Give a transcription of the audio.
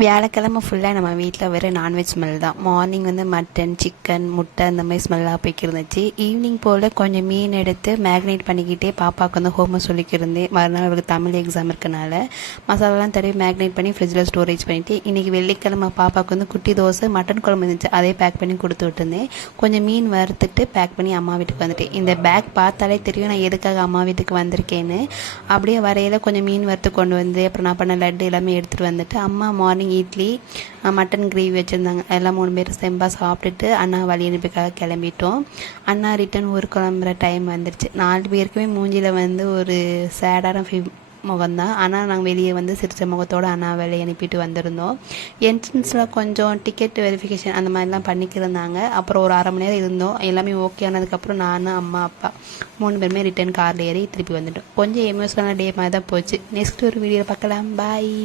வியாழக்கிழமை ஃபுல்லாக நம்ம வீட்டில் வெறும் நான்வெஜ் ஸ்மெல் தான். மார்னிங் வந்து மட்டன், சிக்கன், முட்டை அந்த மாதிரி ஸ்மெல்லாக போய்க்கு இருந்துச்சு. ஈவினிங் போல் கொஞ்சம் மீன் எடுத்து மேக்னேட் பண்ணிக்கிட்டே பாப்பாவுக்கு வந்து ஹோம்ஒர்க் சொல்லிக்கிருந்தேன். மறுநாள் அவருக்கு தமிழ் எக்ஸாம் இருக்கனால மசாலாலாம் தடவி மேக்னேட் பண்ணி ஃப்ரிட்ஜில் ஸ்டோரேஜ் பண்ணிவிட்டு இன்றைக்கி வெள்ளிக்கிழமை பாப்பாவுக்கு வந்து குட்டி தோசை மட்டன் குழம்பு இருந்துச்சு, அதே பேக் பண்ணி கொடுத்து விட்டுருந்தேன். கொஞ்சம் மீன் வறுத்துட்டு பேக் பண்ணி அம்மா வீட்டுக்கு வந்துட்டேன். இந்த பேக் பார்த்தாலே தெரியும் நான் எதுக்காக அம்மா வீட்டுக்கு வந்திருக்கேன்னு. அப்படியே வரையில் கொஞ்சம் மீன் வறுத்து கொண்டு வந்து அப்புறம் நான் பண்ண லட்டு எல்லாமே எடுத்துகிட்டு வந்துட்டு அம்மா மார்னிங் இட்லி மட்டன் கிரேவி வச்சுருந்தாங்க. எல்லாம் 3 பேர் செம்பாக சாப்பிட்டுட்டு அண்ணா வழி அனுப்பிக்காக கிளம்பிட்டோம். அண்ணா ரிட்டன் ஊர் கிளம்புற டைம் வந்துடுச்சு. 4 பேருக்குமே மூஞ்சியில் வந்து ஒரு சேடான முகம்தான். ஆனால் நாங்கள் வெளியே வந்து சிரிச்ச முகத்தோடு அண்ணா வேலையை அனுப்பிட்டு வந்திருந்தோம். என்ட்ரன்ஸில் கொஞ்சம் டிக்கெட் வெரிஃபிகேஷன் அந்த மாதிரிலாம் பண்ணிக்கிருந்தாங்க. அப்புறம் ஒரு 1/2 மணி நேரம் இருந்தோம். எல்லாமே ஓகே ஆனதுக்கப்புறம் நான், அம்மா, அப்பா 3 பேருமே ரிட்டன் காரில் ஏறி திருப்பி வந்துட்டோம். கொஞ்சம் எமோஷனலான டே மாதிரி தான் போச்சு. நெக்ஸ்ட் ஒரு வீடியோவில் பார்க்கலாம். பாய்.